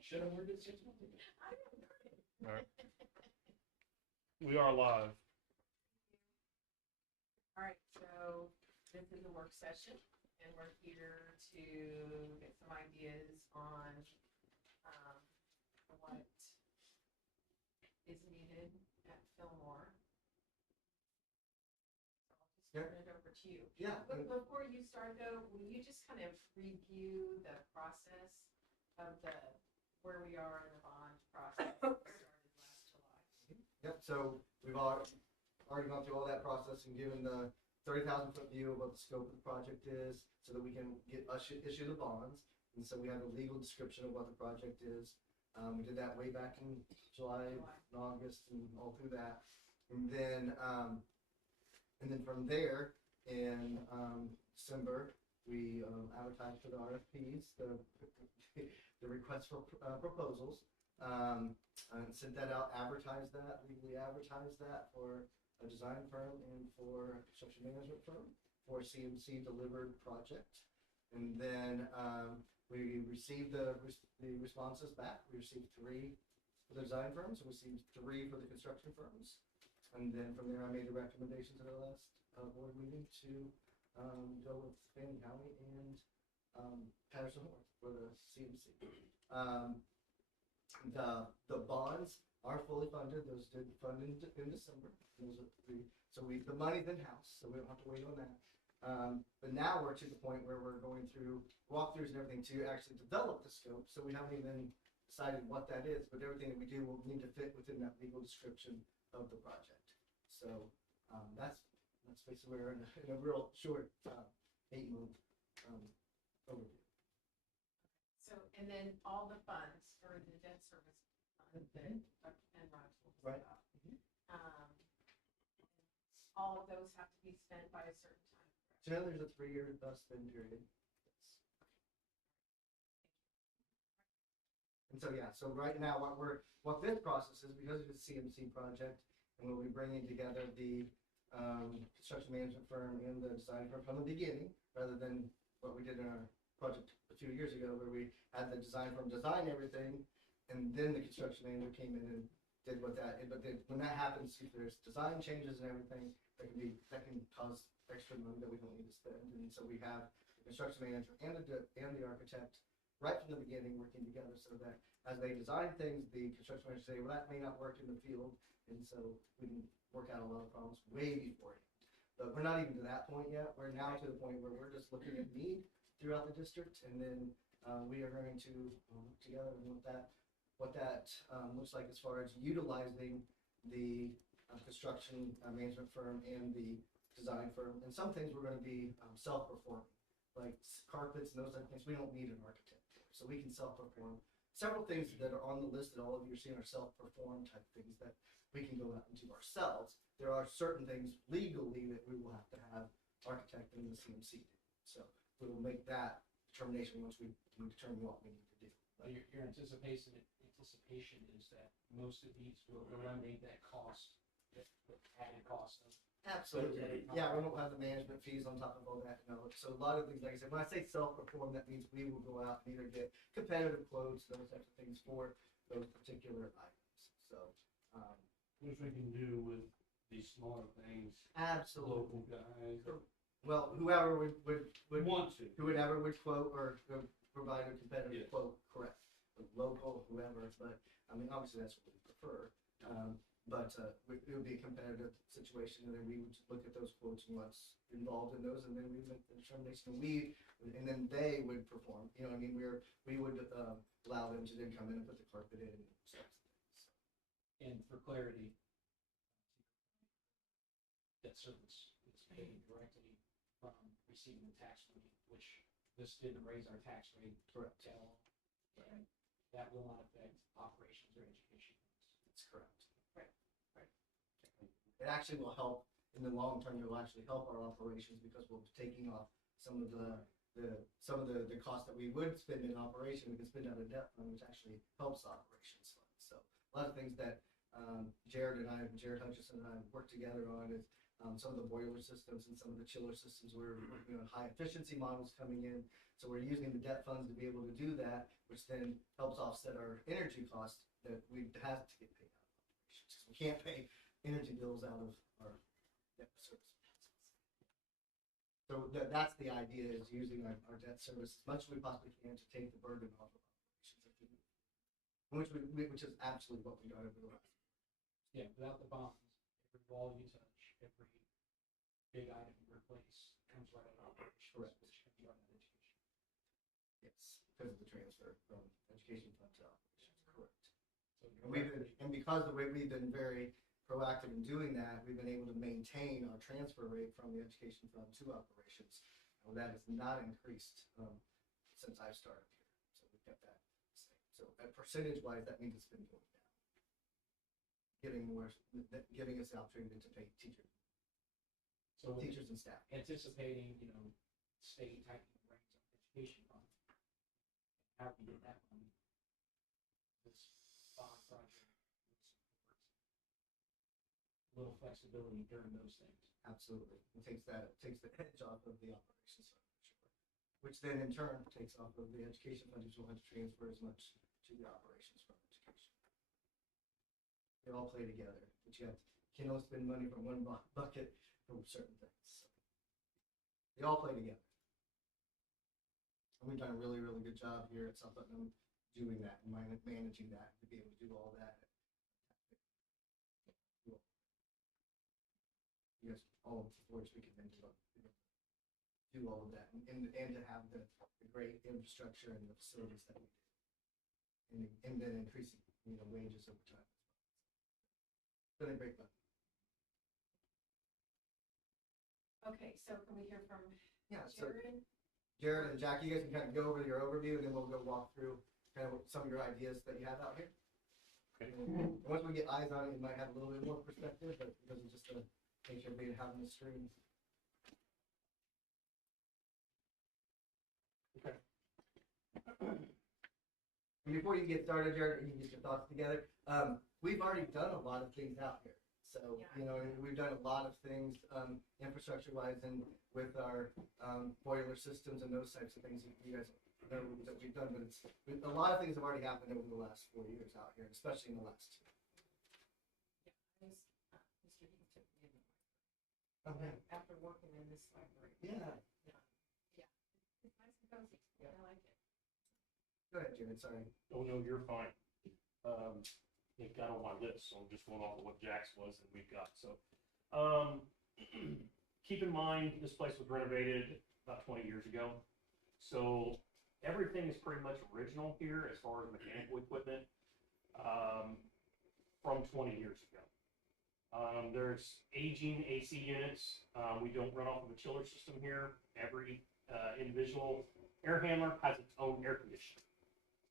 Should have worded it 6 months ago. I don't know. All right. We are live. All right, so this is a work session, and we're here to get some ideas on what is needed at Fillmore. So I'll just turn it over to you. Yeah. But before you start, though, will you just kind of review the process of where we are in the bond process that started last July? Yep, so we've already gone through all that process and given the 30,000 foot view of what the scope of the project is so that we can issue the bonds. And so we have a legal description of what the project is. We did that way back in July and August and all through that. And then from there in December, we advertised for the RFPs, the request for proposals. And sent that out, advertised that, legally advertised that for a design firm and for a construction management firm for a CMC delivered project. And then we received the responses back. We received 3 for the design firms, we received 3 for the construction firms. And then from there, I made the recommendation to the last board meeting to go with Fannin County and Patterson Horn for the CMC. The bonds are fully funded. Those did fund in December. Those are the money's in house, so we don't have to wait on that. But now we're to the point where we're going through walkthroughs and everything to actually develop the scope. So we haven't even decided what that is, but everything that we do will need to fit within that legal description of the project. So that's basically where we're in a real short 8-month overview. So, and then all the funds for the debt service fund that and Raj will talk Right. about. All of those have to be spent by a certain time. So now there's a 3-year spend period. And so yeah, so right now what this process is, because it's a CMC project, and we'll be bringing together the construction management firm and the design firm from the beginning, rather than what we did in our project a few years ago, where we had the design firm design everything, and then the construction manager came in and did what that. But then when that happens, if there's design changes and everything, that can cause extra money that we don't need to spend. And so we have the construction manager and the architect right from the beginning working together, so that as they design things, the construction manager say, well, that may not work in the field, and so we can work out a lot of problems way beforehand. But we're not even to that point yet. We're now to the point where we're just looking at need throughout the district, and then we are going to work together and what that looks like as far as utilizing the construction management firm and the design firm. And some things we're going to be self-performing, like carpets and those type of things. We don't need an architect for, so we can self-perform. Several things that are on the list that all of you are seeing are self-perform type things that we can go out and do ourselves. There are certain things legally that we will have to have architect and the CMC do. So we will make that determination once we determine what we need to do. Your anticipation is that most of these will eliminate that cost, the added cost of. Absolutely. Yeah, we don't have the management fees on top of all that. No. So a lot of things, like I said, when I say self-perform, that means we will go out and either get competitive quotes, those types of things for those particular items. So, Which we can do with these smaller things, absolutely. local guys. Well, whoever would Want to. whoever would quote or provide a competitive Yes. quote, correct. Local, whoever, but I mean, obviously that's what we prefer. But it would be a competitive situation, and then we would look at those quotes and what's involved in those, and then we would make the determination. And then they would perform. You know, what I mean, we would allow them to then come in and put the carpet in and stuff. And for clarity, debt service is paid directly from receiving the tax money, which this didn't raise our tax rate Correct. at all. And that will not affect operations or education. That's correct. Right. It actually will help in the long term. It will actually help our operations because we'll be taking off some of the costs that we would spend in operation. We can spend out of debt fund, which actually helps the operations fund. So a lot of things that Jared Hutchison and I work together on is some of the boiler systems and some of the chiller systems. We're working on high efficiency models coming in. So we're using the debt funds to be able to do that, which then helps offset our energy costs that we have to get paid out of operations. We can't pay energy bills out of our debt service. So that's the idea, is using our debt service as much as we possibly can to take the burden off of operations, which is absolutely what we've done over the last. Yeah, without the bonds, every wall you touch, every big item you replace comes right out of operations. Correct. Which can be on that education. Yes, because of the transfer from education fund to operations, correct. So And because the way we've been very proactive in doing that, we've been able to maintain our transfer rate from the education fund to operations. And that has not increased since I've started here. So we've got that the same. So percentage-wise, that means it's been going down, giving us the opportunity to pay teachers and staff. anticipating, state tightening the reins on the education fund. How can you get that money? This bond project a little flexibility during those things. Absolutely. It takes the edge off of the operations fund, which then in turn takes off of the education fund, which will have to transfer as much to the operations fund education. They all play together, but you can only spend money from one bucket for certain things. So they all play together. And we've done a really, really good job here at South Putnam doing that and managing that, to be able to do all that. You guys, all of the boards, we can then do all of that and to have the great infrastructure and the facilities that we do. And then increasing, wages over time. It's been a great fun. Okay, so can we hear from Yeah, so Jared? Jared and Jack, you guys can kind of go over your overview and then we'll go walk through kind of some of your ideas that you have out here. Okay. And once we get eyes on it, you might have a little bit more perspective, but because it's just a make sure everybody having the screen. Okay. And before you get started, Jared, you can get your thoughts together. We've already done a lot of things out here. So, we've done a lot of things infrastructure-wise and with our boiler systems and those types of things that you guys know that we've done. But a lot of things have already happened over the last 4 years out here, especially in the last 2. Yeah, Mr. Heath took me in Okay. after working in this library. Yeah. Yeah. It's nice and cozy. Yeah. I like it. Go ahead, Jared. Sorry. Oh, no, you're fine. It got on my list, so I'm just going off of what Jack's was and we've got. So, keep in mind, this place was renovated about 20 years ago. So everything is pretty much original here as far as mechanical equipment from 20 years ago. There's aging AC units. We don't run off of a chiller system here. Every individual air handler has its own air conditioner.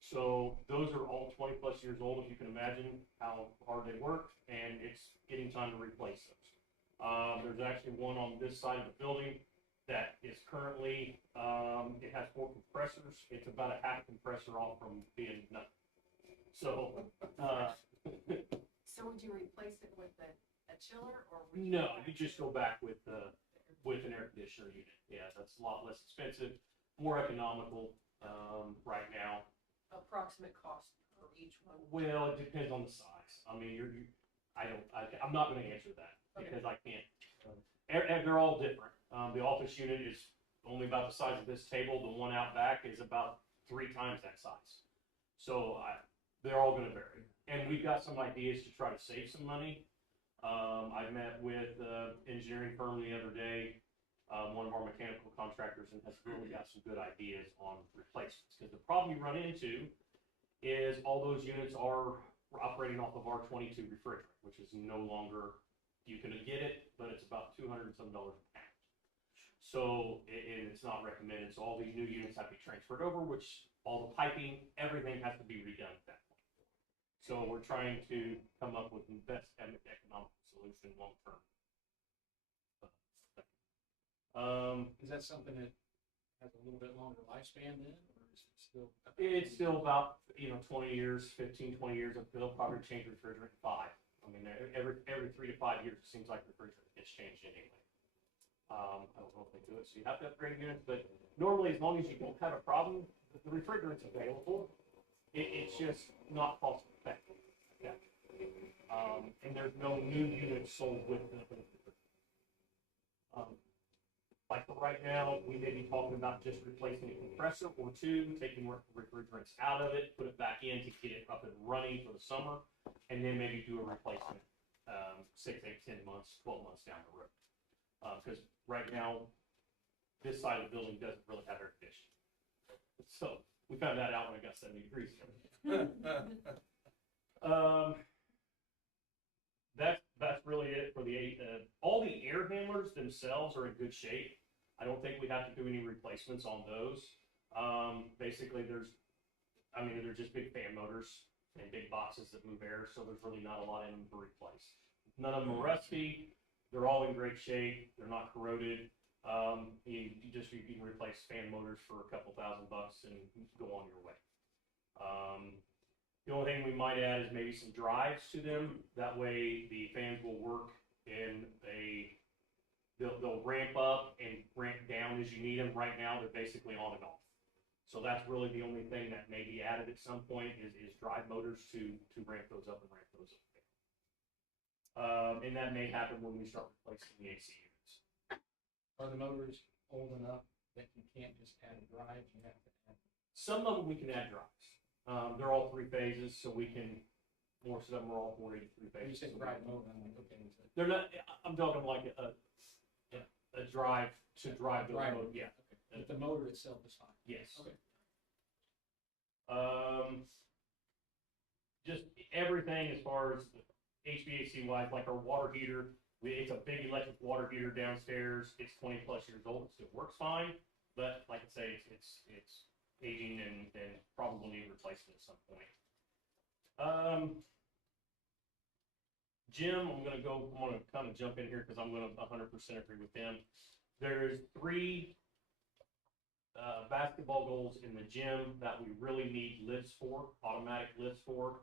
So those are all 20 plus years old, if you can imagine how hard they work, and it's getting time to replace those. There's actually one on this side of the building that is currently, it has 4 compressors. It's about a half compressor off from being nothing. So, So would you replace it with a chiller or? Would no, you just go back with an air conditioner unit. Yeah, that's a lot less expensive, more economical right now. Approximate cost for each one? Well, it depends on the size. I mean, I'm not going to answer that because I can't. They're all different. The office unit is only about the size of this table. The one out back is about 3 times that size. So they're all going to vary. And we've got some ideas to try to save some money. I met with an engineering firm the other day, one of our mechanical contractors, and has really got some good ideas on replacements. Because the problem you run into is all those units are operating off of R22 refrigerant, which is no longer, you can get it, but it's about $200 and some a pound. So it's not recommended. So all these new units have to be transferred over, which all the piping, everything has to be redone at that point. So we're trying to come up with the best economic solution long term. Is that something that has a little bit longer lifespan then, or is it still? It's still about 20 years, 15, 20 years. They'll probably change refrigerant in 5. I mean, every 3 to 5 years, it seems like the refrigerator gets changed anyway. I don't know if they do it, so you have to upgrade units, but normally, as long as you don't have a problem, the refrigerant's available. It's just not cost effective. Yeah. And there's no new units sold with the refrigerator. Like for right now, we may be talking about just replacing a compressor or two, taking refrigerants out of it, put it back in to get it up and running for the summer, and then maybe do a replacement 6, 8, 10 months, 12 months down the road. Because right now, this side of the building doesn't really have air conditioning. So we found that out when it got 70 degrees. That's really it for the 8. All the air handlers themselves are in good shape. I don't think we have to do any replacements on those. Basically, they're just big fan motors and big boxes that move air, so there's really not a lot in them to replace. None of them are rusty. They're all in great shape. They're not corroded. You can replace fan motors for a couple $1,000 and go on your way. The only thing we might add is maybe some drives to them. That way the fans will work and they'll ramp up and ramp down as you need them. Right now they're basically on and off. So that's really the only thing that may be added at some point is drive motors to ramp those up and ramp those up. And that may happen when we start replacing the AC units. Are the motors old enough that you can't just add a drive, you have to add? Some of them we can add drives. They're all 3 phases, so we can, most of them are all 483 When you phases. said drive motor, I'm like, okay, so They're not, I'm talking like a drive to drive the drive motor, yeah. okay. But the motor itself is fine. Yes. Okay. Just everything as far as HVAC wise, like our water heater, it's a big electric water heater downstairs. It's 20 plus years old. It still works fine, but like I say, it's aging and probably need replacement at some point. Jim, I'm gonna kind of jump in here because I'm gonna 100% agree with him. There's 3 basketball goals in the gym that we really need lifts for, automatic lifts for.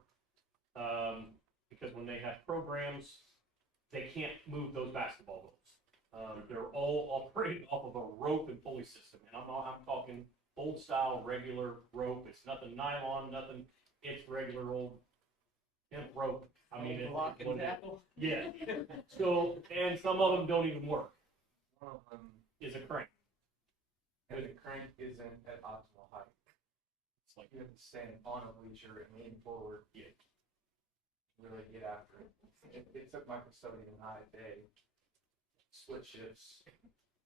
Because when they have programs, they can't move those basketball goals. They're all operating off of a rope and pulley system, and I'm talking old style, regular rope. It's nothing nylon, nothing. It's regular old hemp rope. I mean, Block and tackle? Yeah. So, and some of them don't even work. One of them, Is a crank. and the crank isn't at optimal height. It's like, You have to stand on a bleacher and lean forward. Yeah. Really get after it. It took my custodian and I a day, split shifts,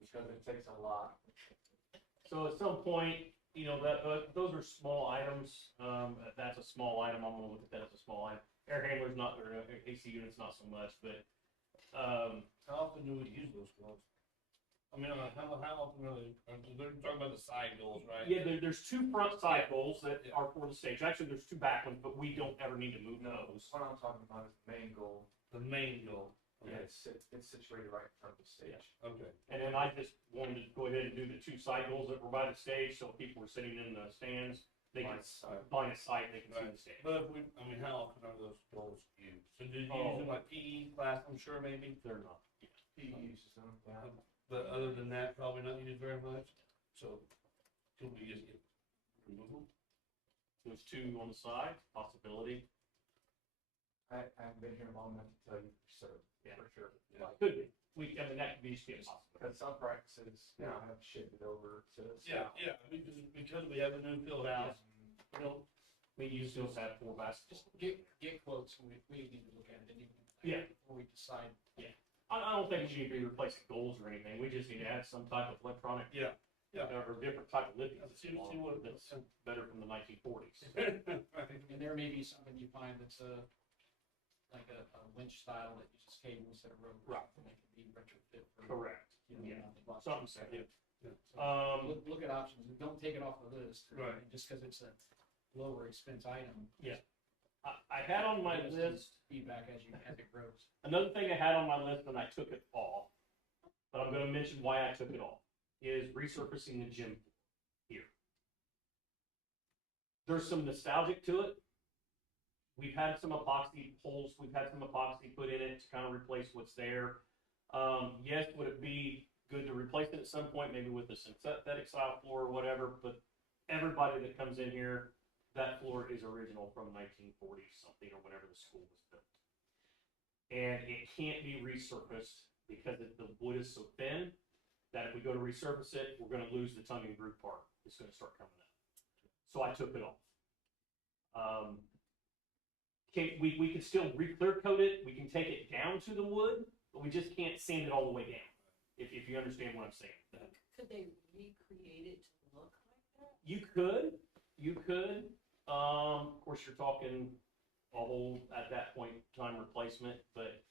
because it takes a lot. so at some point, you know, those are small items. That's a small item. I'm gonna look at that as a small item. Air handler's not, or AC unit's not so much, but, How often do we use those goals? I mean, how often really, they're talking about the side goals, right? yeah, there's 2 front side goals that are for the stage. Actually, there's 2 back ones, but we don't ever need to move those. What I'm talking about is the main goal. The main goal. Yeah, it's situated right in front of the stage. Okay. And then I just wanted to go ahead and do the 2 side goals that were by the stage, so if people were sitting in the stands, they can line of sight, they can see the stage. But if we, I mean, how often are those goals used? So did you use them like PE class, I'm sure maybe? They're not. He uses them, yeah. But other than that, probably not used very much. So could we just get remove them? There's 2 on the side, possibility. I haven't been here long enough to tell you for sure. Yeah, could be. I mean, that could be a possibility. Because some practices now have shifted over to. Yeah, because we have a new field house. You know, We used to have 4 basketball. Just get quotes, and we need to look at it, and Yeah. before we decide. I don't think we need to be replacing goals or anything. We just need to add some type of electronic. Yeah. Or different type of lifting See system what- on it that's better from the 1940s. And there may be something you find that's like a winch style that uses cable instead of rope. Right. And that can be retrofit for. Correct. You know, Yeah. nothing but- Something said, yeah. So look at options, and don't take it off the list. Right. Just because it's a lower expense item. I had on my Give us list, Feedback as it grows. another thing I had on my list and I took it off, but I'm gonna mention why I took it off, is resurfacing the gym here. There's some nostalgic to it. we've had some epoxy holes, we've had some epoxy put in it to kind of replace what's there. Yes, would it be good to replace it at some point, maybe with a synthetic style floor or whatever, but everybody that comes in here, that floor is original from 1940 something or whenever the school was built. And it can't be resurfaced because the wood is so thin that if we go to resurface it, we're gonna lose the tongue and groove part. It's gonna start coming up. So I took it off. We could still re-clear coat it, we can take it down to the wood, but we just can't sand it all the way down, if you understand what I'm saying. Could they recreate it to look like that? You could, of course, you're talking a whole, at that point, time replacement, but,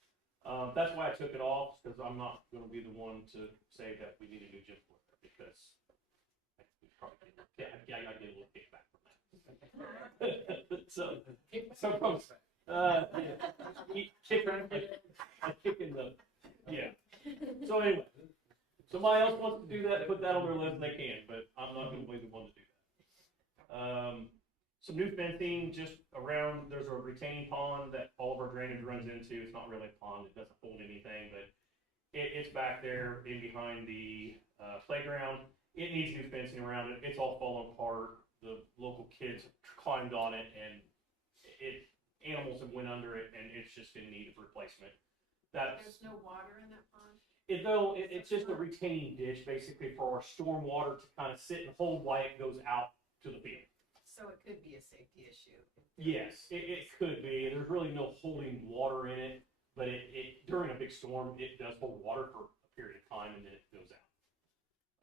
that's why I took it off, because I'm not gonna be the one to say that we need a new gym floor, because we probably get, I get a little kickback from that. So from, kicking the, yeah. So anyway, somebody else wants to do that, put that on their list, they can, but I'm not gonna be the one to do that. Some new fencing just around, there's a retaining pond that all of our drainage runs into. It's not really a pond, it doesn't hold anything, but it's back there in behind the playground. It needs new fencing around it. It's all falling apart. The local kids climbed on it and animals have went under it, and it's just in need of replacement. There's no water in that pond? It's just a retaining ditch basically for our storm water to kind of sit and hold while it goes out to the field. So it could be a safety issue. Yes, it could be. There's really no holding water in it, but it during a big storm, it does hold water for a period of time and then it goes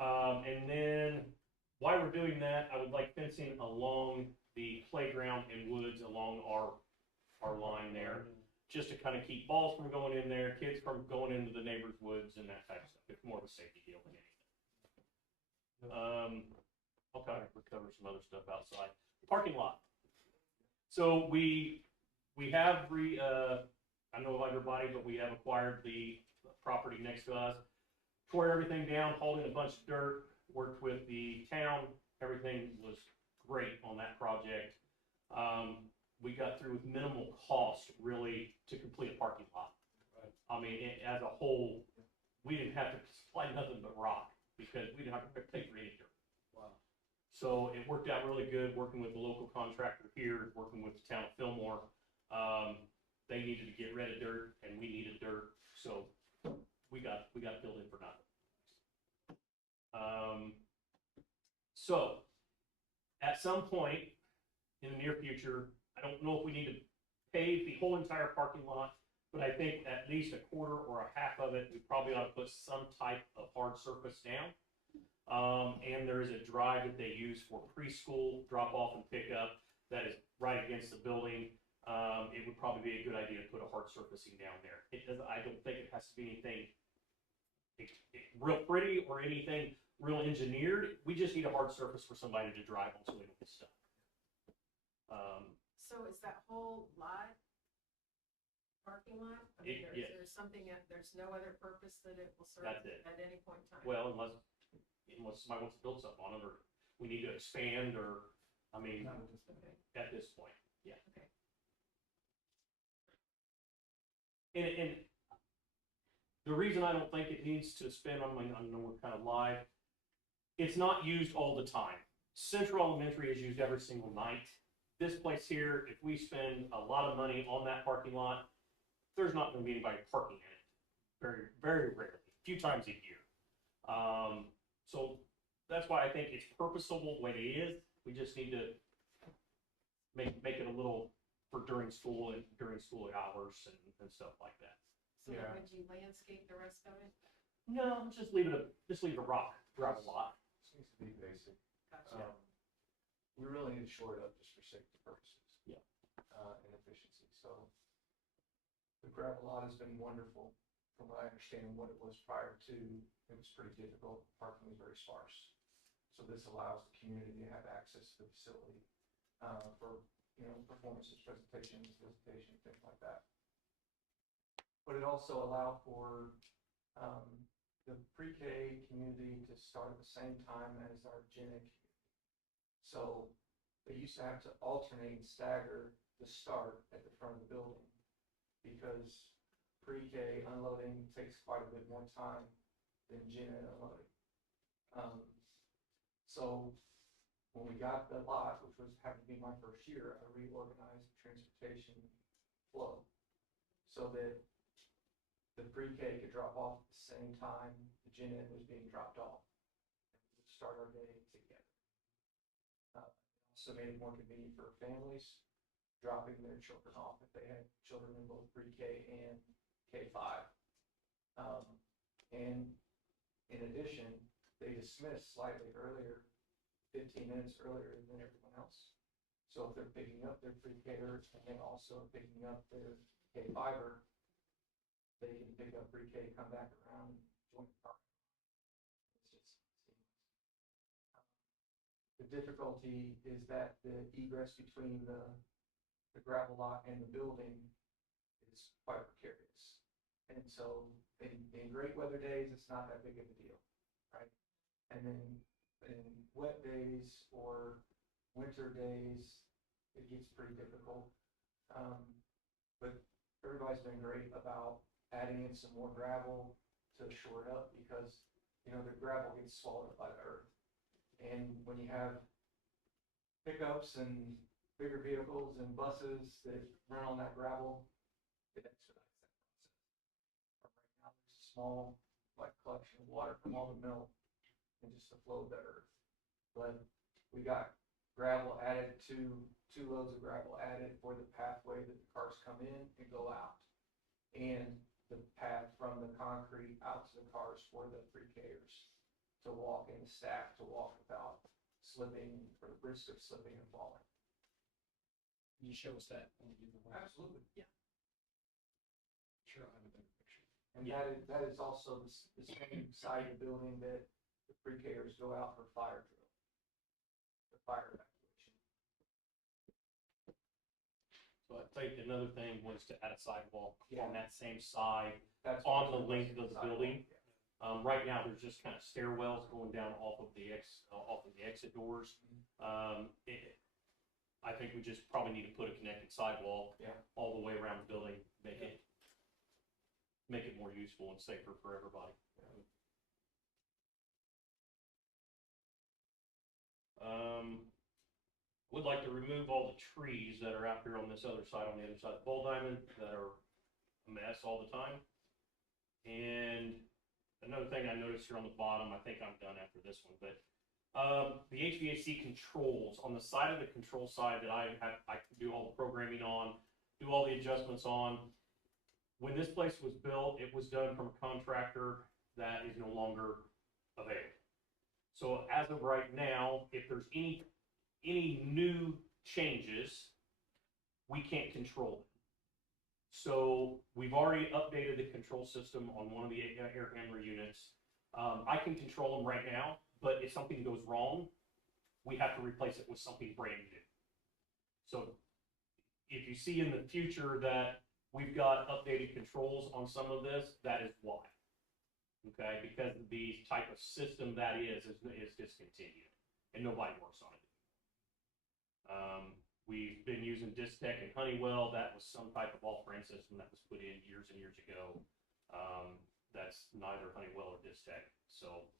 out. And then while we're doing that, I would like fencing along the playground and woods along our line there, just to kind of keep balls from going in there, kids from going into the neighbor's woods and that type of stuff. It's more of a safety deal than anything. I'll kind of recover some other stuff outside. Parking lot. So we have I know everybody, but we have acquired the property next to us, tore everything down, hauled in a bunch of dirt, worked with the town. Everything was great on that project. We got through with minimal cost really to complete a parking lot. Right. I mean, as a whole, we didn't have to supply nothing but rock because we didn't have to pay for any dirt. Wow. So it worked out really good working with the local contractor here, working with the town of Fillmore. They needed to get rid of dirt and we needed dirt, so we got filled in for nothing. So at some point in the near future, I don't know if we need to pave the whole entire parking lot, but I think at least a quarter or a half of it, we probably ought to put some type of hard surface down. And there is a drive that they use for preschool drop off and pick up that is right against the building. It would probably be a good idea to put a hard surfacing down there. I don't think it has to be anything real pretty or anything real engineered. We just need a hard surface for somebody to drive on so we don't get stuck. So is that whole lot parking lot? I mean, Yeah. there's something, there's no other purpose that it will serve That's it. at any point in time? Well, unless somebody wants to build something on it, or we need to expand, or, I mean, Not at this point. Okay. at this point, yeah. Okay. And the reason I don't think it needs to spend on, I know we're kind of live, it's not used all the time. Central Elementary is used every single night. This place here, if we spend a lot of money on that parking lot, there's not gonna be anybody parking in it. Very, very rarely, a few times a year. So that's why I think it's purposeful the way it is. We just need to make it a little for during school hours and stuff like that. So Yeah. would you landscape the rest of it? No, just leave it a rock gravel lot. Seems to be basic. Gotcha. We really need to shore it up just for safety purposes. Yeah. And efficiency, so. The gravel lot has been wonderful, from what I understand what it was prior to, it was pretty difficult, parking was very sparse. So this allows the community to have access to the facility, for, performances, presentations, visitation, things like that. But it also allowed for, the pre-K community to start at the same time as our Gen Ed community. So they used to have to alternate and stagger the start at the front of the building because pre-K unloading takes quite a bit more time than gen ed unloading. So when we got the lot, which was happened to be my first year, I reorganized the transportation flow so that the pre-K could drop off at the same time the gen ed was being dropped off. And we would start our day together. Also made it more convenient for families dropping their children off if they had children in both pre-K and K-5. And in addition, they dismiss slightly earlier, 15 minutes earlier than everyone else. So if they're picking up their pre-Kers and they also are picking up their K-5er, they can pick up pre-K, come back around, and join the car. It's just seamless. The difficulty is that the egress between the gravel lot and the building is quite precarious. And so in great weather days, it's not that big of a deal, right? And then in wet days or winter days, it gets pretty difficult. But everybody's been great about adding in some more gravel to shore it up because, you know, the gravel gets swallowed up by the earth. And when you have pickups and bigger vehicles and buses that run on that gravel, it expedites that process. But right now, there's a small, like, collection of water from all the melt and just the flow of the earth. But we got gravel added to, 2 loads of gravel added for the pathway that the cars come in and go out. And the path from the concrete out to the cars for the pre-Kers to walk and the staff to walk without slipping or the risk of slipping and falling. Can you show us that when we do the one? Absolutely. Sure, I'll have a better picture. And that is also the same side of the building that the pre-Kers go out for fire drill, the fire evacuation. So I think another thing was to add a sidewalk Yeah. on that same side, That's on the what length of the sidewalk, building. yeah. Right now, there's just kind of stairwells going down off of the exit doors. I think we just probably need to put a connected sidewalk Yeah. all the way around the building, make it more useful and safer for everybody. Would like to remove all the trees that are out here on this other side, on the other side of the ball diamond, that are a mess all the time. And another thing I noticed here on the bottom, I think I'm done after this one, but the HVAC controls, on the side of the control side that I do all the programming on, do all the adjustments on. When this place was built, it was done from a contractor that is no longer available. So as of right now, if there's any new changes, we can't control them. So we've already updated the control system on one of the air handler units. I can control them right now, but if something goes wrong, we have to replace it with something brand new. So if you see in the future that we've got updated controls on some of this, that is why. Okay, because the type of system that is discontinued and nobody works on it. We've been using Distech and Honeywell. That was some type of off-brand system that was put in years and years ago. That's neither Honeywell or Distech. So,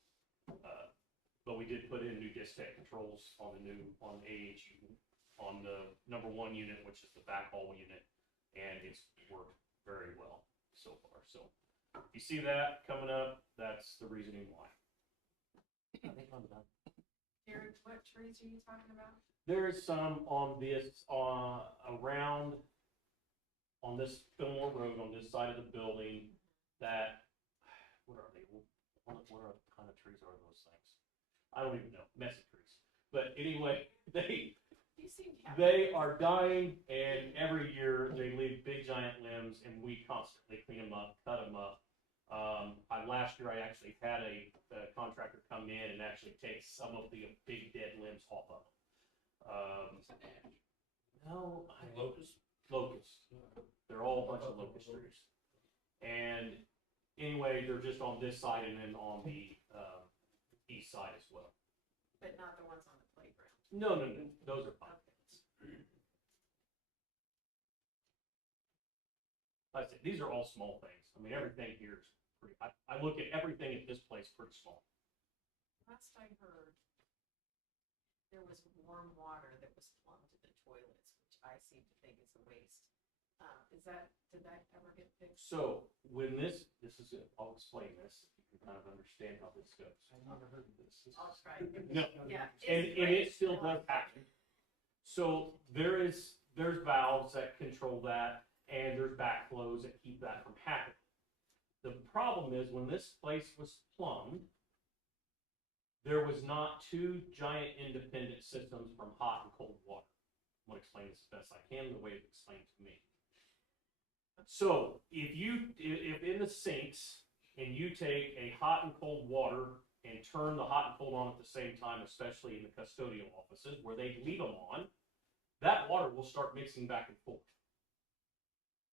but we did put in new Distech controls on the AH unit, on the #1 unit, which is the backhaul unit, and it's worked very well so far. So, if you see that coming up, that's the reasoning why. I think I'm done. Jared, what trees are you talking about? There's some on this, around, on this Fillmore Road, on this side of the building, that, what are they? What kind of trees are those things? I don't even know, messy trees. But anyway, You seem happy. they are dying, and every year they leave big giant limbs, and we constantly clean them up, cut them up. Last year I actually had a contractor come in and actually take some of the big dead limbs off of them. No, Locust? Locusts. They're all a bunch of locust trees. And anyway, they're just on this side and then on the east side as well. But not the ones on the playground. No, those are fine. like I said, these are all small things. I mean, everything here is pretty, I look at everything at this place pretty small. Last I heard, there was warm water that was plumbed to the toilets, which I seem to think is a waste. Did that ever get fixed? So when this is it, I'll explain this, you can kind of understand how this goes. I've never heard of this. I'll try. No. Yeah. And it's it great. still does happen. So there's valves that control that, and there's backflows that keep that from happening. The problem is when this place was plumbed, there was not two giant independent systems from hot and cold water. I'm gonna explain this as best I can, the way it's explained to me. So if in the sinks and you take a hot and cold water and turn the hot and cold on at the same time, especially in the custodial offices where they leave them on, that water will start mixing back and forth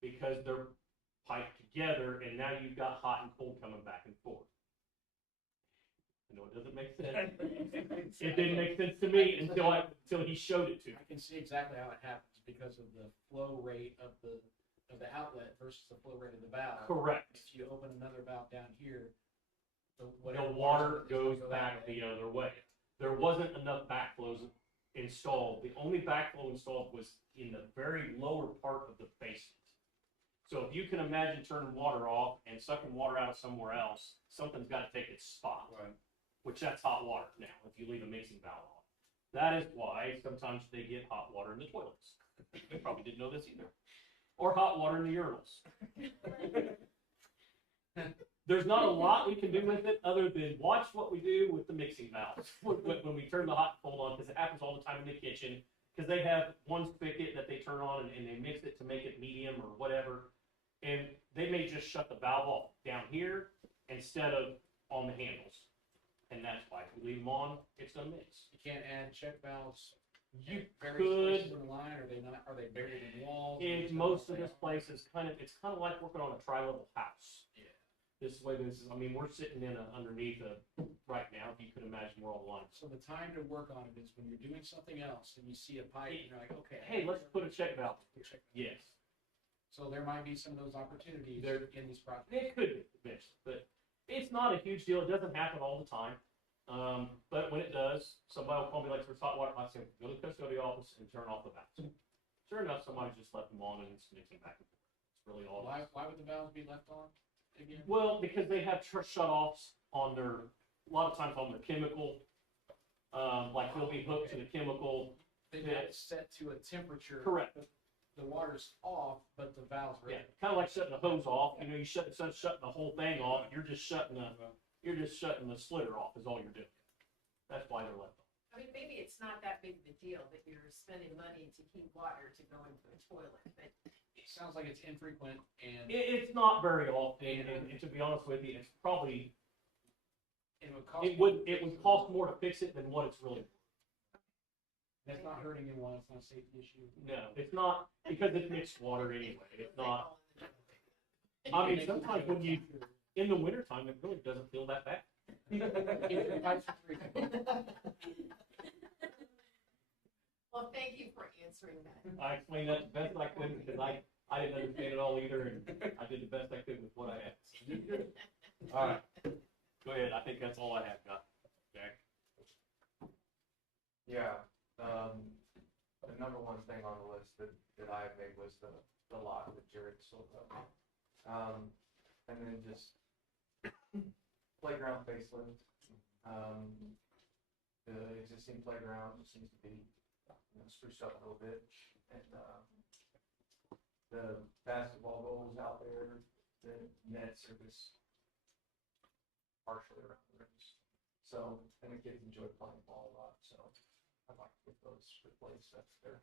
because they're piped together, and now you've got hot and cold coming back and forth. I know it doesn't make sense. It didn't make sense to me until he showed it to me. I can see exactly how it happens because of the flow rate of the outlet versus the flow rate of the valve. Correct. If you open another valve down here, The whatever water is gonna goes go back that way. the other way. There wasn't enough backflows installed. The only backflow installed was in the very lower part of the basement. So if you can imagine turning water off and sucking water out of somewhere else, something's got to take its spot. Right. Which that's hot water now, if you leave a mixing valve on. That is why sometimes they get hot water in the toilets. They probably didn't know this either. Or hot water in the urinals. There's not a lot we can do with it other than watch what we do with the mixing valves when we turn the hot and cold on, because it happens all the time in the kitchen. Because they have one spigot that they turn on and they mix it to make it medium or whatever. And they may just shut the valve off down here instead of on the handles. And that's why if we leave them on, it's gonna mix. You can't add check valves. You Various could, places in the line, are they not? Are they buried in walls? in most of this place is it's kind of like working on a tri-level house. Yeah. This way, I mean, we're sitting in underneath right now, if you could imagine we're all aligned. So the time to work on it is when you're doing something else and you see a pipe and you're like, okay. Hey, let's put a check valve. Check. Yes, So there might be some of those opportunities There- in these projects. it could be mixed, but it's not a huge deal. It doesn't happen all the time. But when it does, somebody will call me like, there's hot water. I say, go to the custodial office and turn off the valves. Sure enough, somebody just left them on and it's mixing back and forth. It's really all it is. Why would the valves be left on again? Well, because they have shut-offs on a lot of times on their chemical. Like they'll be hooked to the chemical. They have it set to a temperature. Correct. The water's off, but the valves are. Yeah, kind of like shutting the hose off. You know, you instead of shutting the whole thing off, you're just shutting the slitter off is all you're doing. That's why they're left on. I mean, maybe it's not that big of a deal that you're spending money to keep water to go into the toilet, but It sounds like it's infrequent and It's not very often, and to be honest with you, it's probably, it would cost. it would cost more to fix it than what it's really. That's not hurting anyone, it's not a safety issue. No, it's not, because it's mixed water anyway. It's not, I mean, sometimes when you, in the wintertime, it really doesn't feel that bad. Well, thank you for answering that. I explained that the best I could, because I didn't understand it all either, and I did the best I could with what I had. All right, go ahead, I think that's all I have, Jack. Yeah, the number one thing on the list that I had made was the lot that Jared sold up. And then just playground facelift. The existing playground just seems to be, spruced up a little bit. And, the basketball goals out there, the nets are just partially around the rims. So, and the kids enjoy playing ball a lot, so I'd like to get those replaced. That's the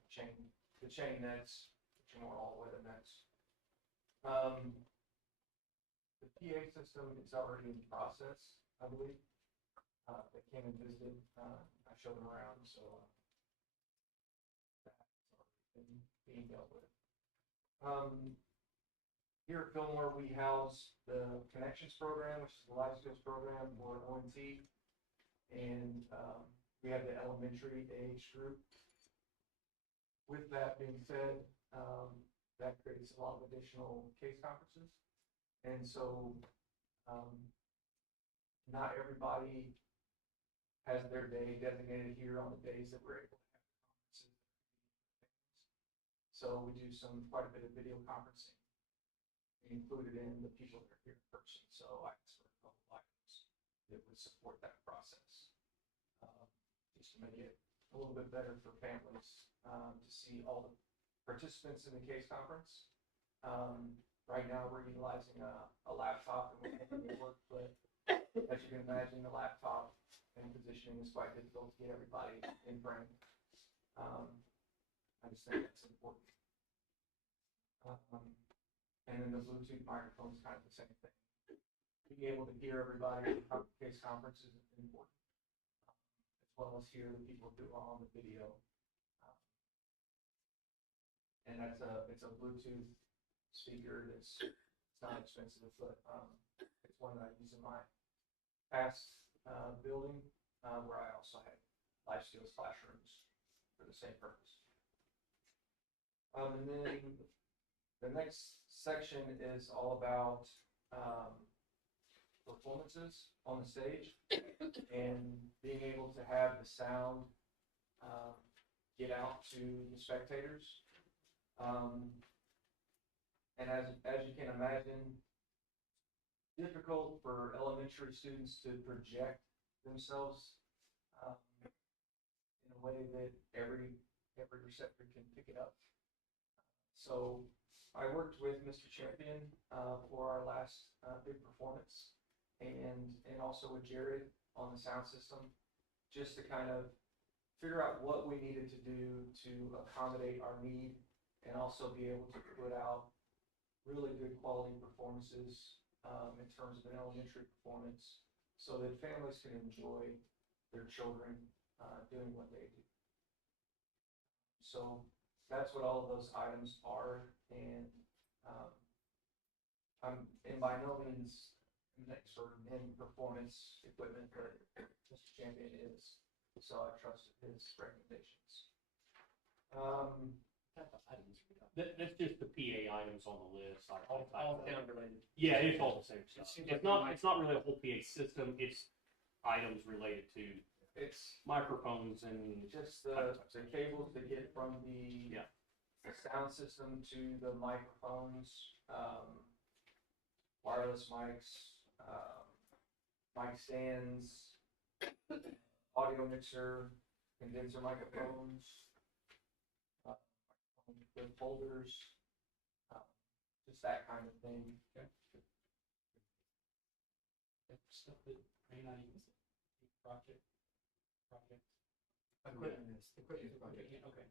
chain nets, which are more all-weather nets. The PA system is already in process, I believe. They came and visited, I showed them around, so, that's already being dealt with. Here at Fillmore, we house the Connections program, which is the life skills program for ONT. And, we have the elementary age group. With that being said, that creates a lot of additional case conferences. And so, not everybody has their day designated here on the days that we're able to have conferences. So we do quite a bit of video conferencing included in the people that are here in person. So I asked for a couple of items that would support that process. Just to make it a little bit better for families, to see all the participants in the case conference. Right now, we're utilizing a laptop and we're doing work, but as you can imagine, the laptop and positioning is quite difficult to get everybody in frame. I just think that's important. And then the Bluetooth microphone is kind of the same thing. Being able to hear everybody in the case conference is important, as well as hear the people who are on the video. And it's a Bluetooth speaker that's not expensive, but it's one that I use in my past building, where I also had life skills classrooms for the same purpose. And then the next section is all about performances on the stage and being able to have the sound get out to the spectators. And as you can imagine, difficult for elementary students to project themselves in a way that every receptor can pick it up. So I worked with Mr. Champion for our last big performance, and also with Jared on the sound system, just to kind of figure out what we needed to do to accommodate our need and also be able to put out really good quality performances in terms of an elementary performance, so that families can enjoy their children doing what they do. So that's what all of those items are, and I'm by no means an expert in performance equipment, but Mr. Champion is, so I trusted his recommendations. That's just the PA items on the list. All sound related. Yeah, it's all the same stuff. seems It's like not really a whole PA system. It's items related to It's microphones and just the cables that get from the Yeah. the sound system to the microphones, wireless mics, mic stands, audio mixer, condenser microphones, with holders, just that kind of thing. Stuff that may not even be project. Equipment is project. Yeah, okay.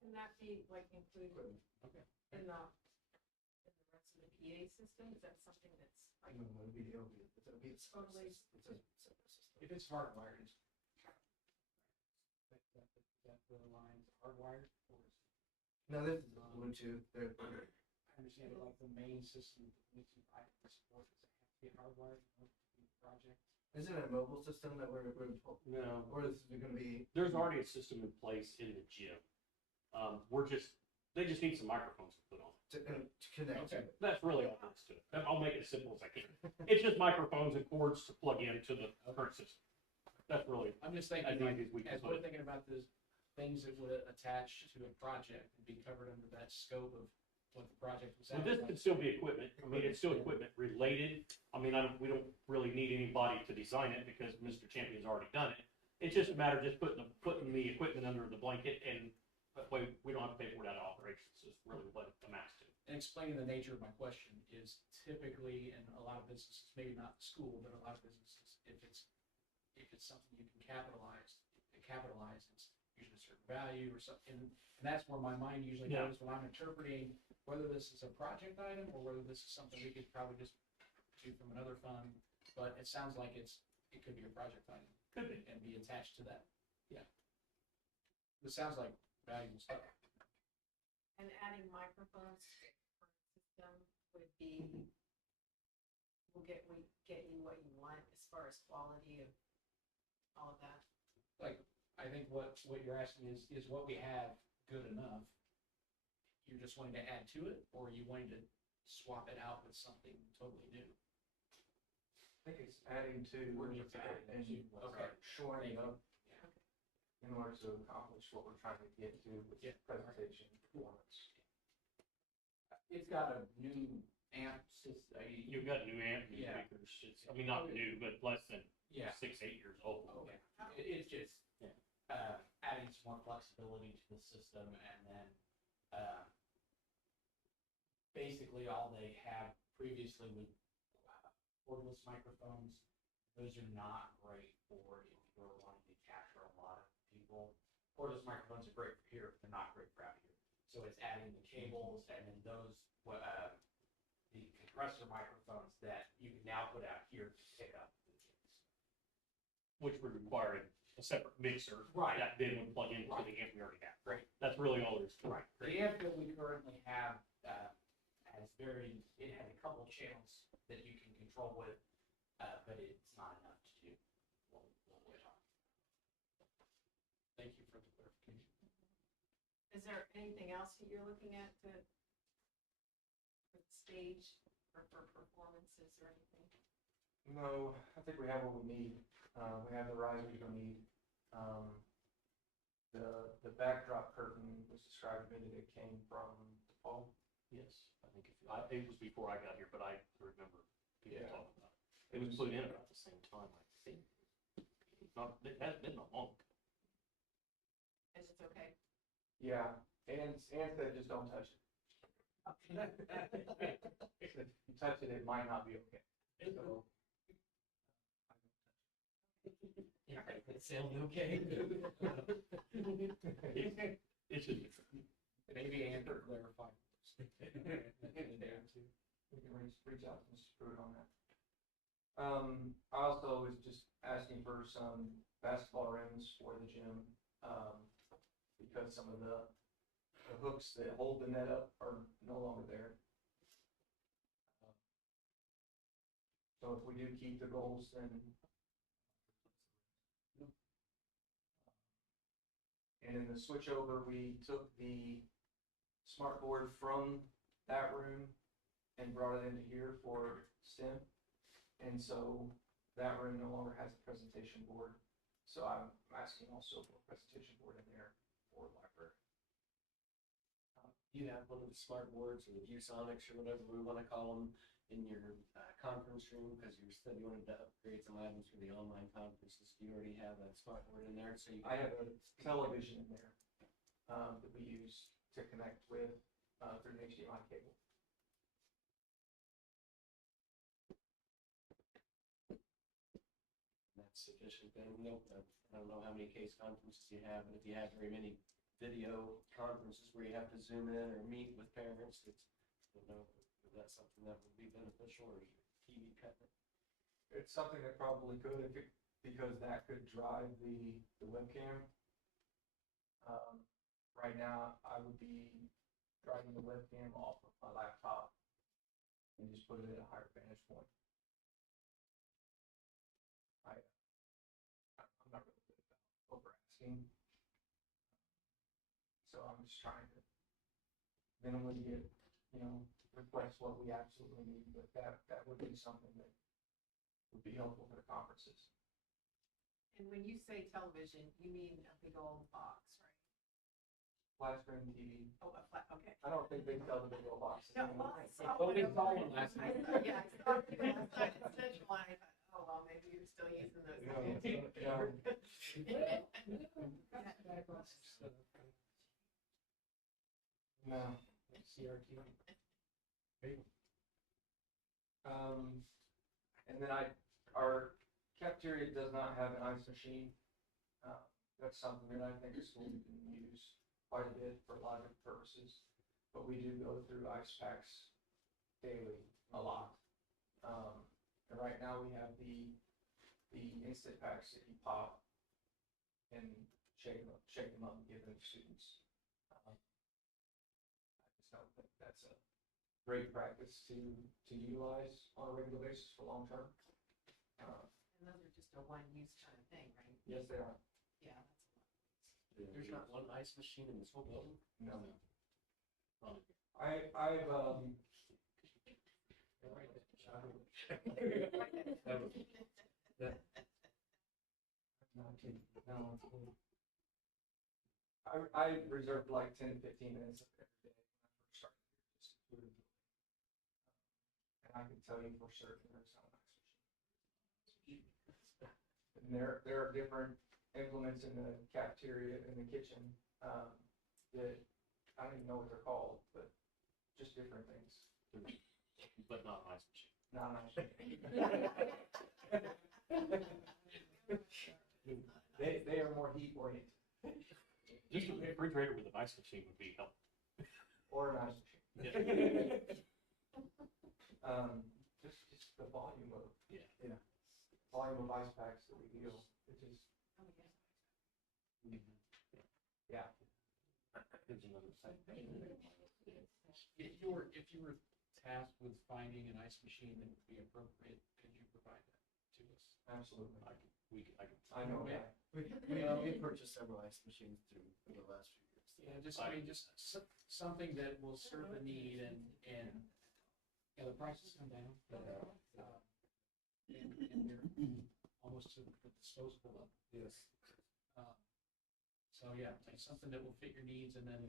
Can that be like included Okay. in the rest of the PA system? Is that something that's like No, no, video, it's a Totally. separate system. If it's hardwired, it's that the line's hardwired, or is No, this is Bluetooth, they're, I understand it like the main system, the Bluetooth I can support, does it have to be hardwired in order to do the project? is it a mobile system that we're no. or is it gonna be? There's already a system in place in the gym. They just need some microphones to put on. To connect to Okay. it. That's really all there is to it. I'll make it as simple as I can. It's just microphones and cords to plug into the current system. That's really I'm just as thinking, like, easy as we can as put we're it. thinking about the things that would attach to a project and be covered under that scope of what the project was. So this could still be equipment. I mean, it's still equipment related. I mean, we don't really need anybody to design it because Mr. Champion's already done it. It's just a matter of just putting the equipment under the blanket, and that way we don't have to pay for it out of operations. Is really what it amounts to. And explaining the nature of my question is typically in a lot of businesses, maybe not the school, but a lot of businesses, if it's something you can capitalize, it's usually a certain value or something. And that's where my mind usually Yeah. goes when I'm interpreting whether this is a project item or whether this is something we could probably just do from another fund. But it sounds like it could be a project item. Could be. And be attached to that. Yeah. This sounds like valuable stuff. and adding microphones for the system would be will get you what you want as far as quality of all of that. Like, I think what you're asking is what we have good enough? you're just wanting to add to it, or are you wanting to swap it out with something totally new? I think it's adding to We're just adding and to, okay. shoring up Yeah. in order to accomplish what we're trying to get to with Yeah. presentation performance. It's got a new amp system. You've got new amp, new Yeah. speakers, it's, I mean, not new, but less than Yeah. 6, 8 years old. Okay. It's just, Yeah. Adding some more flexibility to the system, and then, basically all they had previously was cordless microphones. Those are not great for if you're wanting to capture a lot of people. Cordless microphones are great for here, they're not great for out here. So it's adding the cables and then those, the compressor microphones that you can now put out here to pick up the kids. Which would require a separate mixer. Right. That then would plug into Right. the amp we already have. Right. That's really all there is to it. Right. The amp that we currently have, it has a couple channels that you can control with, but it's not enough to do what we're talking. thank you for the clarification. Is there anything else that you're looking at to, for the stage or for performances or anything? No, I think we have what we need. We have the risers we need. The backdrop curtain was described to me that it came from DePaul. Yes, I think it was before I got here, but I remember people Yeah. talking about it. It was put in about the same time, I think. It has been not long. And it's okay? Yeah, and said just don't touch it. If you touch it, it might not be okay. So, It sounds okay. It should be. Maybe Andrew clarify. we can reach out to Mr. Pruitt on that. I also was just asking for some basketball rims for the gym, because some of the hooks that hold the net up are no longer there. So if we do keep the goals, then and in the switch over, we took the smart board from that room and brought it into here for STEM. And so that room no longer has a presentation board. So I'm asking also for a presentation board in there for library. You have one of the smart boards or the ViewSonics or whatever we want to call them in your conference room, because you said you wanted to upgrade some items for the online conferences. Do you already have a smart board in there? So you I have a television in there that we use to connect with through an HDMI cable. That's sufficient then. Nope. I don't know how many case conferences you have, but if you have very many video conferences where you have to zoom in or meet with parents, it's, you know, if that's something that would be beneficial, or is your TV covered? It's something that probably could, if it, because that could drive the webcam. Right now, I would be driving the webcam off of my laptop and just put it at a higher vantage point. I'm not really good about over asking. So I'm just trying to minimally get, request what we absolutely need, but that would be something that would be helpful for the conferences. And when you say television, you mean a big old box, right? Flat screen TV. Oh, a flat, okay. I don't think they sell the big old boxes. No, anymore. well, I saw Well, one they of saw them. one last I night. saw- Yeah, I saw it last night at Central, and I thought, oh, well, maybe you're still using those. No. CRT. And then our cafeteria does not have an ice machine. That's something that I think a school can use quite a bit for a lot of different purposes. But we do go through ice packs daily, a lot. And right now we have the instant packs that you pop and shake them up and give them to students. I just don't think that's a great practice to utilize on a regular basis for long term. And those are just a one-use kind of thing, right? Yes, they are. Yeah, that's a lot. There's not one ice machine in this whole building? No. I've, I reserved like 10 to 15 minutes of every day when I first started here, just to put it. And I can tell you for certain there's not a nice machine. And there are different implements in the cafeteria, in the kitchen, that I don't even know what they're called, but just different things. But not a nice machine. Not a nice machine. They are more heat oriented, Just a refrigerator with a nice machine would be helpful. or a nice machine. Yeah. Just the volume of. Yeah. Yeah. Volume of ice packs that we deal, it just, yeah. There's another side. If you were tasked with finding an ice machine that would be appropriate, could you provide that to us? Absolutely. I can. I know that. We purchased several ice machines through the last few years. Yeah, just something that will serve the need and, yeah, the prices come down, but, and they're almost to the disposable level. Yes. So, yeah, like something that will fit your needs and then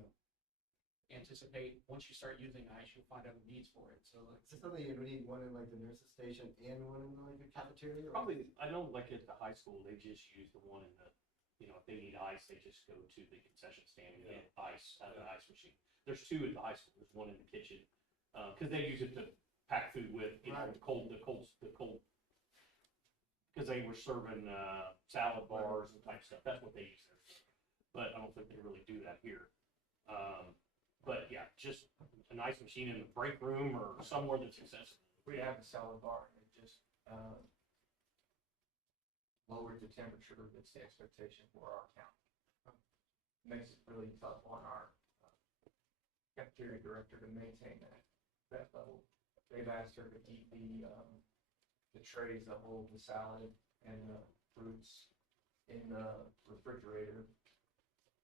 anticipate, once you start using ice, you'll find other needs for it, so like. Is it something you would need one in like the nurse's station and one in like a cafeteria? or- Probably, I know like at the high school, they just use the one in the, if they need ice, they just go to the concession stand and get ice out of the ice machine. There's two at the high school, there's one in the kitchen, cause they use it to pack food with, Right. the cold, cause they were serving, salad bars and type stuff, that's what they use there. But I don't think they really do that here. But yeah, just a nice machine in the break room or somewhere that's accessible. We have a salad bar, and it just, lowered the temperature that's the expectation for our count. Makes it really tough on our cafeteria director to maintain that level. They've asked her to keep the trays that hold the salad and the fruits in the refrigerator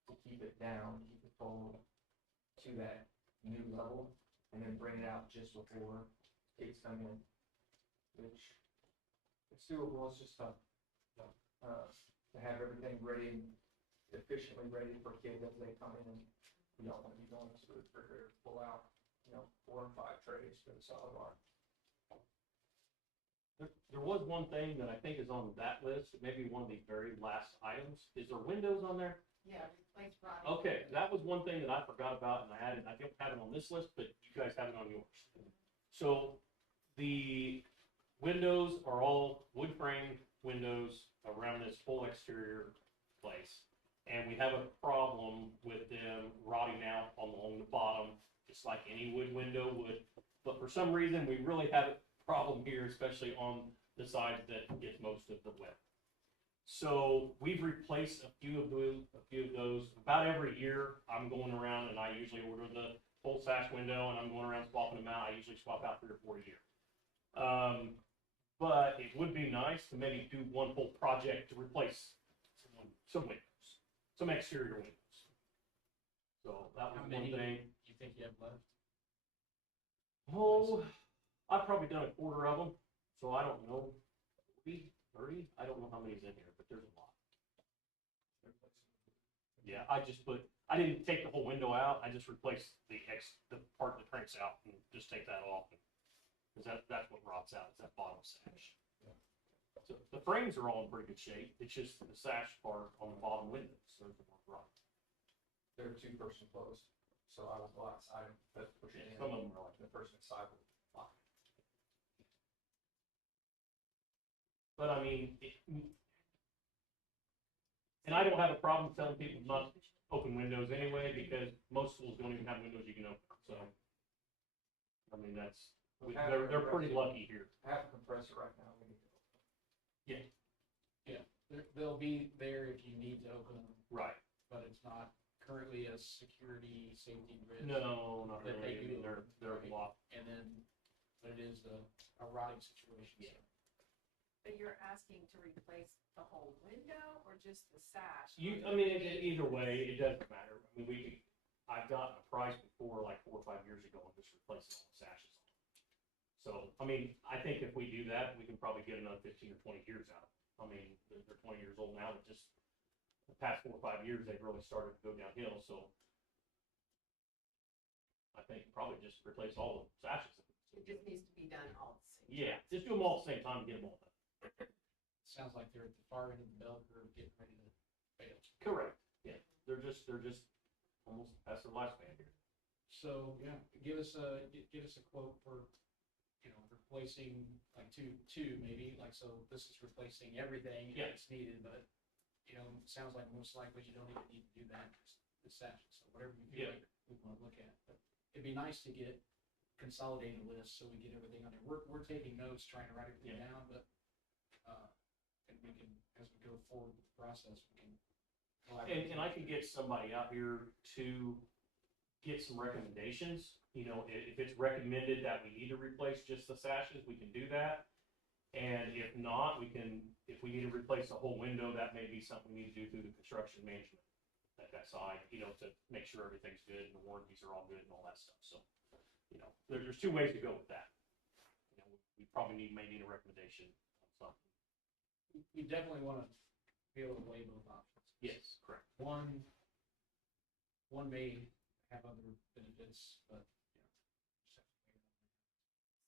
to keep it down, keep it cold to that new level, and then bring it out just before kids come in, which it's doable, it's just tough. To have everything ready, efficiently ready for kids as they come in. We don't want to be going to the refrigerator, pull out, 4 and 5 trays for the salad bar. There was one thing that I think is on that list, maybe one of the very last items. Is there windows on there? Yeah, replace rotting. Okay, that was one thing that I forgot about and I don't have it on this list, but you guys have it on yours. So the windows are all wood frame windows around this whole exterior place. And we have a problem with them rotting out along the bottom, just like any wood window would. But for some reason, we really have a problem here, especially on the side that gets most of the weather. So we've replaced a few of those. About every year, I'm going around and I usually order the full sash window and I'm going around swapping them out. I usually swap out 3 or 4 a year. But it would be nice to maybe do one whole project to replace some windows, some exterior windows. So that was How one many thing. do you think you have left? Oh, I've probably done a quarter of them, so I don't know, 30? I don't know how many's in here, but there's a lot. Yeah, I didn't take the whole window out, I just replaced the part that cranks out and just take that off. Cause that's what rots out, is that bottom sash. So the frames are all in pretty good shape, it's just the sash part on the bottom windows, those are more rot. They're 2-person closed, so I would go outside and push it in. Some of them are like The person inside will lock it. But I mean, and I don't have a problem telling people not to open windows anyway, because most schools don't even have windows you can open, so. I mean, they're pretty lucky here. I have a compressor right now, we need to open. They'll be there if you need to open them, Right. but it's not currently a security, safety risk. No, not That they really, do. they're Right. locked. And then, but it is a rotting situation. Yeah. But you're asking to replace the whole window or just the sash? Either way, it doesn't matter. I mean, I've gotten a price before, like 4 or 5 years ago, and just replacing all the sashes. So, I mean, I think if we do that, we can probably get another 15 or 20 years out of it. I mean, they're 20 years old now, but just the past 4 or 5 years, they've really started to go downhill, so I think probably just replace all the sashes. It just needs to be done all at the same time. Yeah, just do them all at the same time and get them all done. Sounds like they're at the far end of the bell curve, getting ready to fail. Correct. Yeah, they're just almost past their lifespan here. So, yeah, give us a quote for, replacing like two maybe, like, so this is replacing everything Yeah. that's needed, but, it sounds like most likely you don't even need to do that, just the session, so whatever you feel Yeah. like we want to look at. But it'd be nice to get consolidated lists so we get everything on there. We're taking notes, trying to write everything Yeah. down, but, and we can, as we go forward with the process, we can. collaborate. And I can get somebody out here to get some recommendations. If it's recommended that we need to replace just the sashes, we can do that. And if not, if we need to replace the whole window, that may be something we need to do through the construction management at that side, to make sure everything's good and the warranties are all good and all that stuff. So, there's 2 ways to go with that. We probably may need a recommendation on something. We definitely want to be able to weigh both options. Yes, correct. One may have other benefits, but, just have to weigh it out.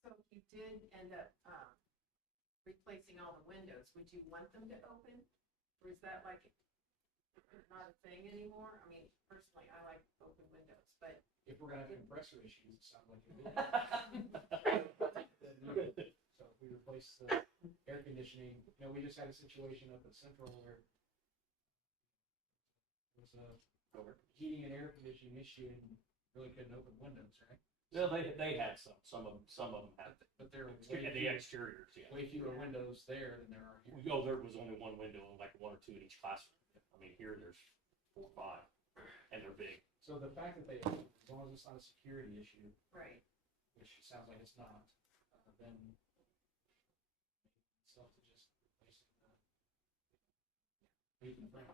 So if you did end up, replacing all the windows, would you want them to open? Or is that like not a thing anymore? I mean, personally, I like open windows, but If we're gonna have compressor issues, it sounds like it would. So if we replace the air conditioning, we just had a situation up at Central where there was a heating and air conditioning issue and really couldn't open windows, right? No, they had some of them had. But there were The exteriors, yeah. way fewer windows there than there are here. There was only one window, like 1 or 2 in each classroom. I mean, here there's 4 or 5, and they're big. So the fact that they, as long as it's not a security issue, right. which sounds like it's not, then itself to just replacing leaving the frame.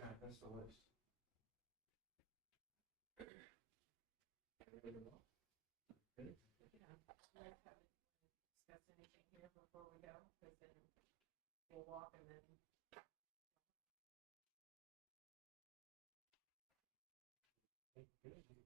Yeah, that's the list. Yeah, I'd have it discuss anything here before we go, because then we'll walk and then. Good.